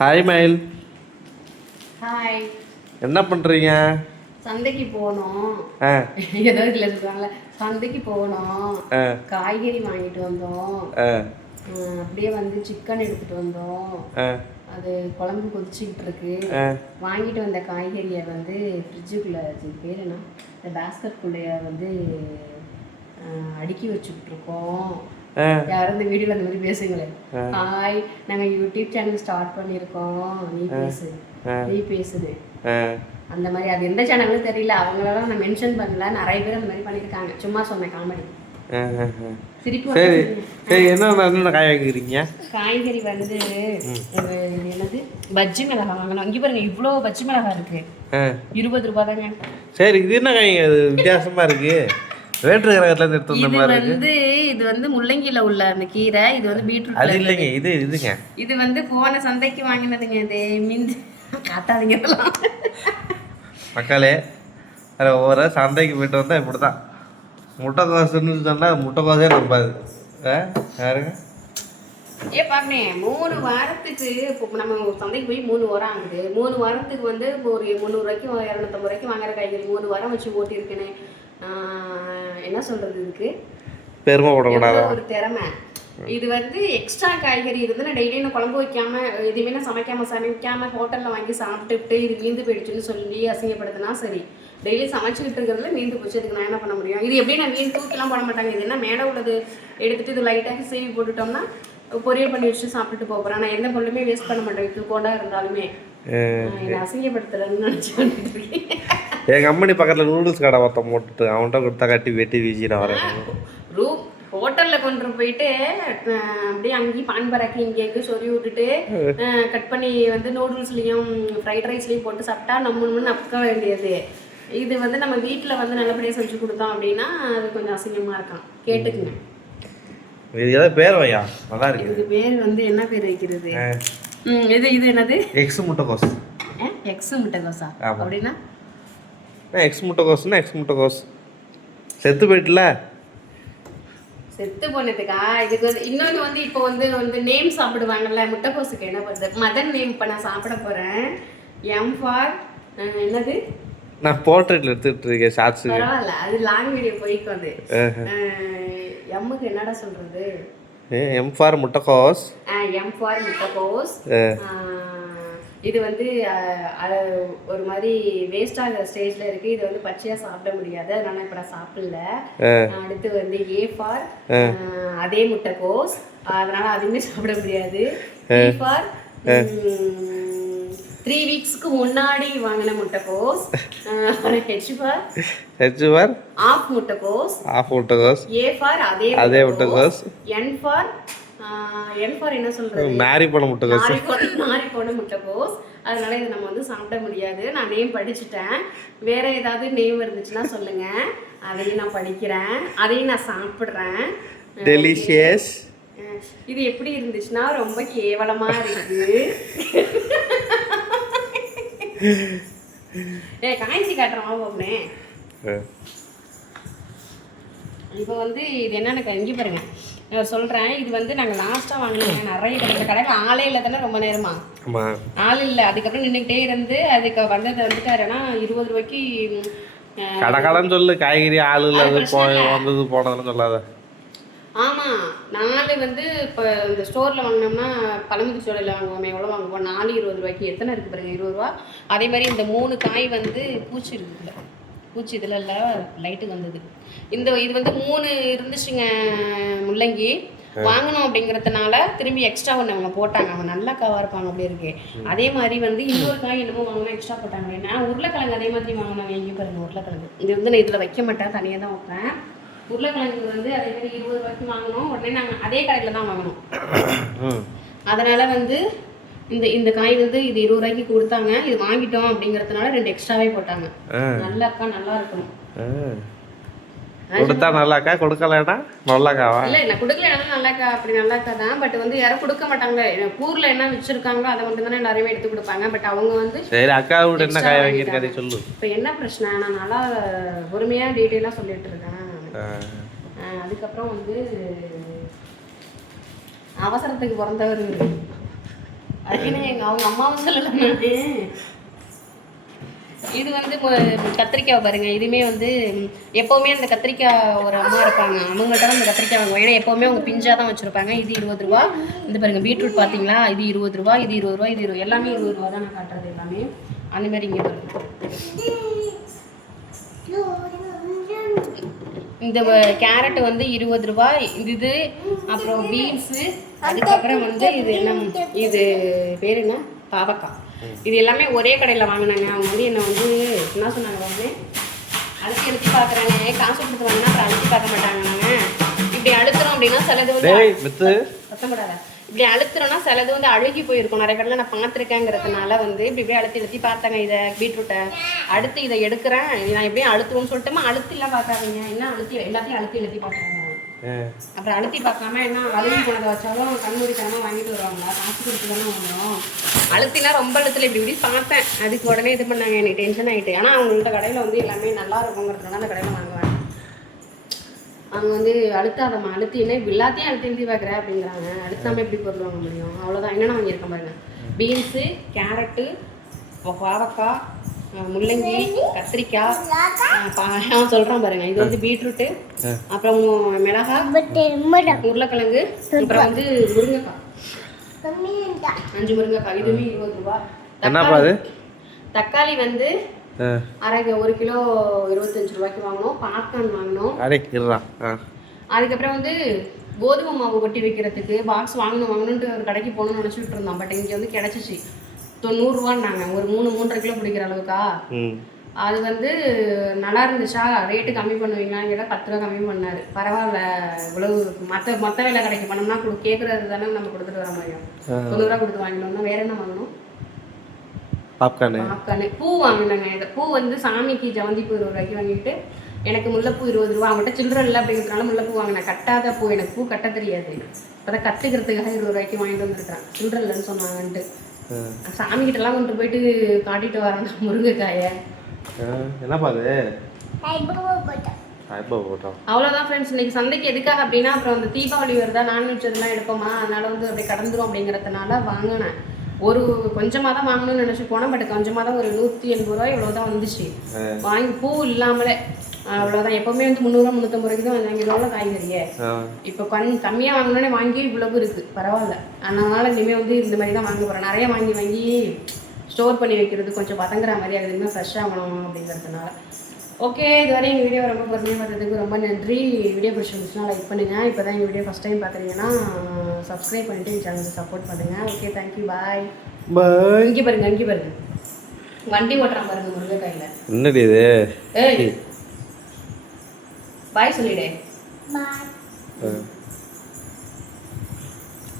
Hi மயில் hi என்ன பண்ணுறீங்க சந்தைக்கு போனோம். ஏதோ இதில் சொல்லுவாங்கல்ல சந்தைக்கு போனோம். காய்கறி வாங்கிட்டு வந்தோம். அப்படியே வந்து சிக்கன் எடுத்துட்டு வந்தோம். அது குழம்பு கொதிச்சுக்கிட்டு இருக்கு. வாங்கிட்டு வந்த காய்கறியை வந்து ஃப்ரிட்ஜுக்குள்ளே பேர் என்ன? இந்த பேஸ்கட்குள்ளே வந்து அடுக்கி வச்சுக்கிட்டு இருக்கோம். யாரும் இந்த வீடியோவில் அந்த மாதிரி பேசுங்களேன் ஹாய் நாங்கள் யூடியூப் சேனல் ஸ்டார்ட் பண்ணியிருக்கோம். நீ பேசு. நீ பேசுது. அந்த மாதிரி அது எந்த சேனல்னு தெரியல. அவங்களெல்லாம் நான் மென்ஷன் பண்ணல. நிறைய பேர் அந்த மாதிரி பண்ணியிருக்காங்க. சும்மா சொன்னேன் காமெடி சரி. காய் வாங்கிக்கிறீங்க? காய்கறி வந்து என்னது? பஜ்ஜி மிளகாய் வாங்கணும். இங்கே பாருங்க இவ்வளோ பஜ்ஜி மிளகாய் இருக்கு. இருபது ரூபாய் தாங்க சரி இது என்ன காய்ங்க? இது வித்தியாசமா இருக்கு. வேற்று கிரகத்துல எடுத்து வந்த இது மாதிரி இருக்கு. இது வந்து முள்ளங்கில உள்ள அந்த கீரை இது வந்து பீட்ரூட் அது இல்லைங்க இது இதுங்க. இது வந்து போன சந்தைக்கு வாங்கினதுங்க இது மிந்தி காட்டாதீங்க இதெல்லாம். மக்களே அதில் ஒவ்வொரு சந்தைக்கு போயிட்டு வந்தால் இப்படி தான் முட்டைக்கோசுன்னு சொன்னால் முட்டைக்கோசே நம்பாது. யாருங்க? ஏ பாருங்க மூணு வாரத்துக்கு இப்போ நம்ம சந்தைக்கு போய் மூணு வாரம் ஆகுது. மூணு வாரத்துக்கு வந்து இப்போ ஒரு முந்நூறுவாய்க்கு இரநூத்தம்பது ரூபாய்க்கு வாங்குற காய்கறி மூணு வாரம் வச்சு ஓட்டியிருக்கேனே. என்ன சொல்றது இதுக்கு? பெருமை போடக்கூடாது? ஒரு திறமை? இது வந்து எக்ஸ்ட்ரா காய்கறி இருந்து நான் டெய்லி நான் குழம்பு வைக்காம எதுவுமே நான் சமைக்காம சமைக்காம ஹோட்டல்ல வாங்கி சாப்பிட்டுட்டு இது மீந்து போயிடுச்சுன்னு சொல்லி அசிங்கப்படுத்தினா சரி. டெய்லி சமைச்சுக்கிட்டு இருக்கிறதுல மீந்து போச்சு. அதுக்கு நான் என்ன பண்ண முடியும்? இது எப்படி நான் மீன் தூக்கிலாம் போட மாட்டாங்க. இது என்ன மேலே உள்ளது? எடுத்துட்டு இது லைட்டாக சீவி போட்டுட்டோம்னா பொரியல் பண்ணி வச்சு சாப்பிட்டுட்டு போகிறேன் நான் எந்த பொருளுமே வேஸ்ட் பண்ண மாட்டேன். இது கோடா இருந்தாலுமே. அசிங்கப்படுத்துறேன்னு நினச்சி என் கம்பெனி பக்கத்தில் நூடுல்ஸ் கடை ஒருத்தன் போட்டுட்டு அவன்கிட்ட கொடுத்தா கட்டி வெட்டி வீசி நான் வரேன் ஹோட்டலில் கொண்டு போயிட்டு அப்படியே அங்கேயும் பான் பராக்கி இங்கே சொறி விட்டுட்டு கட் பண்ணி வந்து நூடுல்ஸ்லேயும் ஃப்ரைட் ரைஸ்லேயும் போட்டு சாப்பிட்டா நம்ம நக்க வேண்டியது. இது வந்து நம்ம வீட்டில் வந்து நல்லபடியாக செஞ்சு கொடுத்தோம் அப்படின்னா அது கொஞ்சம் அசிங்கமாக இருக்கும் கேட்டுக்குங்க. இது ஏதாவது பேர் வையா? நல்லா இருக்கு. இதுக்கு பேர் வந்து என்ன பேர் வைக்கிறது? ம், இது இது என்னது? எக்ஸ் முட்டைக்கோஸ். எக்ஸு முட்டைகோசா ஆமா. அப்படின்னா? எக்ஸ் முட்டைக்கோஸ்னா எக்ஸ் முட்டைக்கோஸ். செத்து போயிட்டுல? செத்து போனதுக்கா? இதுக்கு வந்து இன்னொன்று வந்து இப்போ வந்து வந்து நேம் சாப்பிடுவாங்கல்ல முட்டைக்கோசுக்கு என்ன பண்ணுறது மதன் நேம் இப்போ நான் சாப்பிட போகிறேன் எம் ஃபார் என்னது? நான் போர்ட்ரேட்டில் எடுத்துகிட்டு இருக்கேன் ஷார்ட்ஸுக்கு பரவாயில்ல அது லாங் வீடியோ போய்க்கு வந்து எம்முக்கு என்னடா சொல்கிறது எம் ஃபார் முட்டைக்கோஸ். எம் ஃபார் முட்டைக்கோஸ். இது வந்து ஒரு மாதிரி வேஸ்ட் ஆகிற ஸ்டேஜில் இருக்குது இது வந்து பச்சையாக சாப்பிட முடியாது. அதனால இப்போ நான் சாப்பிடல. அடுத்து வந்து ஏ ஃபார் அதே முட்டைக்கோஸ். அதனால அதுவுமே சாப்பிட முடியாது. ஃபார் த்ரீ வீக்ஸ்க்கு முன்னாடி வாங்கின முட்டைக்கோஸ். H for H for of முட்டைக்கோஸ். ஆஃப் முட்டைக்கோஸ். ஏ ஃபார் அதே அதே முட்டைக்கோஸ். என் ஃபார் என் ஃபார் என்ன சொல்றது? மேரி பண்ண முட்டைக்கோஸ் நாரி போன நாரி போன முட்டைக்கோஸ் அதனால இதை நம்ம வந்து சாப்பிட முடியாது. நான் நேம் படிச்சுட்டேன். வேற ஏதாவது நேம் இருந்துச்சுன்னா சொல்லுங்க. அதையும் நான் படிக்கிறேன். அதையும் நான் சாப்பிட்றேன். டெலிஷியஸ் இது எப்படி இருந்துச்சுன்னா ரொம்ப கேவலமா இருக்கு. ஏ காய்ச்சி காட்டுறோமா போனே இப்போ வந்து இது என்னன்னு இங்கே பாருங்க. சொல்கிறேன் இது வந்து நாங்கள் லாஸ்ட்டாக வாங்கினோங்க. நிறைய இந்த கடையில் ஆளே இல்லை தானே ரொம்ப நேரமா? ஆள் இல்லை. அதுக்கப்புறம் நின்றுக்கிட்டே இருந்து அதுக்கு வந்தது வந்துட்டாருன்னா இருபது ரூபாய்க்கு அஹ், கடை சொல்லு காய்கறி ஆள் இல்லாத வந்தது போனதுன்னு சொல்லாத. ஆமாம் நாலு வந்து இப்போ இந்த ஸ்டோரில் வாங்கினோம்னா பழமுதிர் சோலையில் வாங்குவோமே எவ்வளோ வாங்குவோம்? நாலு இருபது ரூபாய்க்கு. எத்தனை இருக்குது பாருங்க இருபது ரூபா? அதே மாதிரி இந்த மூணு காய் வந்து பூச்சி இருக்குல்ல பூச்சி இதில் இல்லை லைட்டுக்கு வந்தது. இந்த இது வந்து மூணு இருந்துச்சுங்க முள்ளங்கி. வாங்கணும் அப்படிங்கிறதுனால திரும்பி எக்ஸ்ட்ரா ஒன்று அவங்க போட்டாங்க. அவங்க நல்லா காவாக இருப்பாங்க அப்படி இருக்கு. அதே மாதிரி வந்து இன்னொரு காய் என்னமோ வாங்கணும் எக்ஸ்ட்ரா போட்டாங்க நான் உருளைக்கிழங்கு அதே மாதிரி வாங்கினோம் எங்கேயும் பாருங்க உருளைக்கிழங்கு. இது வந்து நான் இதில் வைக்க மாட்டேன் தனியாக தான் வைப்பேன். உருளைக்கிழங்கு வந்து அதே மாதிரி இருபது ரூபாய்க்கு வாங்கினோம் உடனே நாங்கள் அதே கடையில் தான் வாங்கினோம் அதனால வந்து இந்த இந்த காய் வந்து இது இருபது ரூபாய்க்கு கொடுத்தாங்க இது வாங்கிட்டோம் அப்படிங்கிறதுனால ரெண்டு எக்ஸ்ட்ராவே போட்டாங்க. நல்லா இருக்கா நல்லா இருக்கணும் ஆ. கொடுத்தா நல்லாக்கா கொடுக்கலன்னா நல்லாக்காவா? இல்லை நான் கொடுக்கல நல்லா இருக்கா அப்படி நல்லா இருக்கா தான் பட் வந்து யாரும் கொடுக்க மாட்டாங்க. ஊரில் என்ன வச்சிருக்காங்களோ அதை மட்டும் தானே நிறையவே எடுத்து கொடுப்பாங்க. பட் அவங்க வந்து சரி அக்கா வீடு என்ன காய் வாங்கியிருக்காரு சொல்லு. இப்போ என்ன பிரச்சனை? நான் நல்லா பொறுமையாக டீட்டெயிலாக சொல்லிட்டு இருக்கேன். அதுக்கப்புறம் வந்து அவசரத்துக்கு பிறந்தவர். அதுக்குன்னு அவங்க அம்மாவும் சொல்லல நானு இது வந்து கத்திரிக்காய் பாருங்க. இதுவுமே வந்து எப்பவுமே அந்த கத்திரிக்காய் ஒரு அம்மா இருப்பாங்க. அவங்கள்ட்ட தான் இந்த கத்திரிக்காய் வாங்குவோம். ஏன்னா எப்பவுமே அவங்க பிஞ்சா தான் வச்சிருப்பாங்க. இது இருபது ரூபா. இந்த பாருங்க பீட்ரூட் பாத்தீங்களா? இது இருபது ரூபா இது இருபது ரூபா இது இருபது எல்லாமே இருபது ரூபா தான் நான் காட்டுறது எல்லாமே. அந்த மாதிரி இங்கே பாருங்க. இந்த கேரட் வந்து இருபது ரூபாய். இது இது அப்புறம் பீன்ஸு. அதுக்கப்புறம் வந்து இது என்ன இது பேர் என்ன? பாவக்காய். இது எல்லாமே ஒரே கடையில் வாங்கினாங்க. அவங்க வந்து என்னை வந்து என்ன சொன்னாங்க வந்து அழுத்தி அழுத்தி பார்க்குறாங்க. காசு கொடுத்து வாங்கினா அப்புறம் அழுத்தி பார்க்க மாட்டாங்க நாங்கள் இப்படி அழுத்துறோம் அப்படின்னா சிலது வந்து இப்படி அழுத்துறோம்னா சிலது வந்து அழுகி போயிருக்கும். நிறைய கடையில் நான் பார்த்துருக்கேங்கிறதுனால வந்து இப்படி இப்படியே அழுத்தி அழுத்தி பார்த்தாங்க இதை பீட்ரூட்டை. அடுத்து இதை எடுக்கிறேன். நான் எப்படியும் அழுத்துவோம்னு சொல்லிட்டுமா அழுத்திலாம் பார்க்காதீங்க. என்ன அழுத்தி எல்லாத்தையும் அழுத்தி அழுத்தி பார்க்குறாங்க. அப்புறம் அழுத்தி பார்க்காம என்ன அழுகி போனதை வச்சாலும் கண்மூடித்தனமாக வாங்கிட்டு வருவாங்களா? காசு கொடுத்து தானே வாங்குறோம். அழுத்தினா ரொம்ப அழுத்துல. இப்படி இப்படி பார்த்தேன் அதுக்கு உடனே இது பண்ணாங்க. எனக்கு டென்ஷன் ஆகிட்டு ஆனால் அவங்கள்ட்ட கடையில் வந்து எல்லாமே நல்லா இருக்குங்கிறதுனால அந்த கடையில் வாங்குவேன் அவங்க வந்து அழுத்தாதம்மா அழுத்தினே எல்லாத்தையும் அழுத்தி எழுதி பார்க்குற அப்படிங்கிறாங்க. அழுத்தாம எப்படி பொருள் வாங்க முடியும்? அவ்வளோதான் என்னென்ன வாங்கியிருக்கேன் பாருங்க. பீன்ஸு கேரட்டு பாவக்காய் முள்ளங்கி கத்திரிக்காய் பா- சொல்கிறேன் பாருங்க. இது வந்து பீட்ரூட்டு அப்புறம் மிளகாய் உருளைக்கிழங்கு. அப்புறம் வந்து முருங்கைக்காய். அஞ்சு முருங்கைக்காய். இதுவுமே இருபது ரூபா. என்னப்பா அது? தக்காளி. வந்து. அரை ஒரு கிலோ இருபத்தஞ்சு ரூபாய்க்கு வாங்கினோம். பாப்கார்ன் வாங்கினோம். அதுக்கப்புறம் வந்து கோதுமை மாவு கொட்டி வைக்கிறதுக்கு பாக்ஸ் வாங்கணும் வாங்கணுன்ட்டு ஒரு கடைக்கு போகணும்னு நினச்சிட்டு இருந்தோம். பட் இங்கே வந்து கிடச்சிச்சு. தொண்ணூறுரூவான்னாங்க ஒரு மூணு மூன்றரை கிலோ பிடிக்கிற அளவுக்கா? அது வந்து நல்லா இருந்துச்சா? ரேட்டு கம்மி பண்ணுவீங்களான்னு கேட்டால் பத்து ரூபா கம்மி பண்ணாரு. பரவாயில்ல இவ்வளவு மற்ற மற்ற விலை கடைக்கு பண்ணோம்னா கொடு கேட்குறது தானே நம்ம கொடுத்துட்டு வர முடியும். தொண்ணூறுரூவா கொடுத்து வாங்கினோம்னா வேற என்ன வாங்கணும்? பாப்கார்னு பாப்கார்னு பூ வாங்கினாங்க. இதை பூ வந்து சாமிக்கு ஜவந்திப்பூ இருபது ரூபாய்க்கு வாங்கிட்டு எனக்கு முல்லைப்பூ இருபது ரூபா. அவங்கள்ட்ட சில்லற இல்லை அப்படிங்கிறதுனால முல்லைப்பூ வாங்கினேன். கட்டாத பூ எனக்கு பூ கட்ட தெரியாது. அப்பதான் கற்றுக்கிறதுக்காக இருபது ரூபாய்க்கு வாங்கிட்டு வந்துருக்கேன் சில்லற இல்லைன்னு சொன்னாங்கன்ட்டு. சாமி கிட்டலாம் கொண்டு போயிட்டு காட்டிட்டு வரேன் முருங்கைக்காயை. என்னப்பா அது? அவ்வளோதான் ஃப்ரெண்ட்ஸ் இன்னைக்கு சந்தைக்கு எதுக்காக அப்படின்னா அப்புறம் அந்த தீபாவளி வருதா நான்வெஜ் இதெல்லாம் எடுப்போமா அதனால வந்து அப்படியே கடந்துரும் அப்படிங்கிறதுனால வாங்கினேன். ஒரு கொஞ்சமாக தான் வாங்கணும்னு நினச்சி போனேன் பட் கொஞ்சமாக தான் ஒரு நூற்றி எண்பது ரூபாய் இவ்வளோ தான் வந்துச்சு வாங்கி பூ இல்லாமலே. அவ்வளோதான் எப்போவுமே வந்து முந்நூறுவா முந்நூற்றம்பது ரூபாய்க்கு தான் வாங்கி எவ்வளோ காய்கறியே. இப்போ கண் கம்மியாக வாங்கினோடனே வாங்கி இவ்வளவு இருக்குது பரவாயில்ல. அதனால இனிமேல் வந்து இந்த மாதிரி தான் வாங்க போகிறேன் நிறைய வாங்கி வாங்கி ஸ்டோர் பண்ணி வைக்கிறது கொஞ்சம் பதங்குற மாதிரி ஆகுது. இன்னும் ஃப்ரெஷ்ஷாக ஆகணும் அப்படிங்கிறதுனால. ஓகே இதுவரை எங்கள் வீடியோ ரொம்ப பொறுமையாக பார்த்ததுக்கு ரொம்ப நன்றி. வீடியோ பிடிச்சிருந்துச்சுன்னா லைக் பண்ணுங்கள் இப்போ தான் எங்கள் வீடியோ ஃபஸ்ட் டைம் பார்க்குறீங்கன்னா சப்ஸ்கிரைப் பண்ணிட்டு எங்கள் சேனலுக்கு சப்போர்ட் பண்ணுங்கள் ஓகே தேங்க்யூ பாய் பாய் இங்கே பாருங்க இங்கே பாருங்க. வண்டி ஓட்டுறான் பாருங்க முருங்கைக்காயில். என்னடி இது? ஏய். பாய் சொல்லிடு பாய்